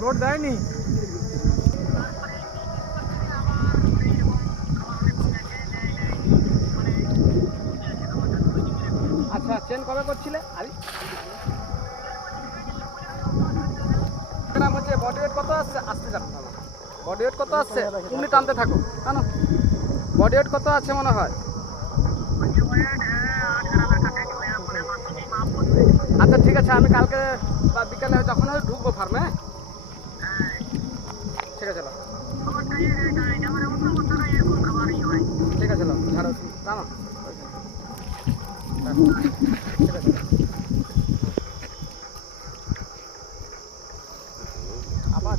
Load দেয়নি। আচ্ছা chain কবে করছিলে? হচ্ছে বডি ওয়েট কত আসছে? আসতে যাবো বডি ওয়েট কত আসছে? তুমি টানতে থাকো কেন? বডি ওয়েট কত আছে মনে হয়? আচ্ছা ঠিক আছে, আমি কালকে বা বিকালে যখন হয় ঢুকবো ফার্মে। ঠিক আছে, ঠিক আছে, ঝাড়ো টানো। ঠিক আছে, আবার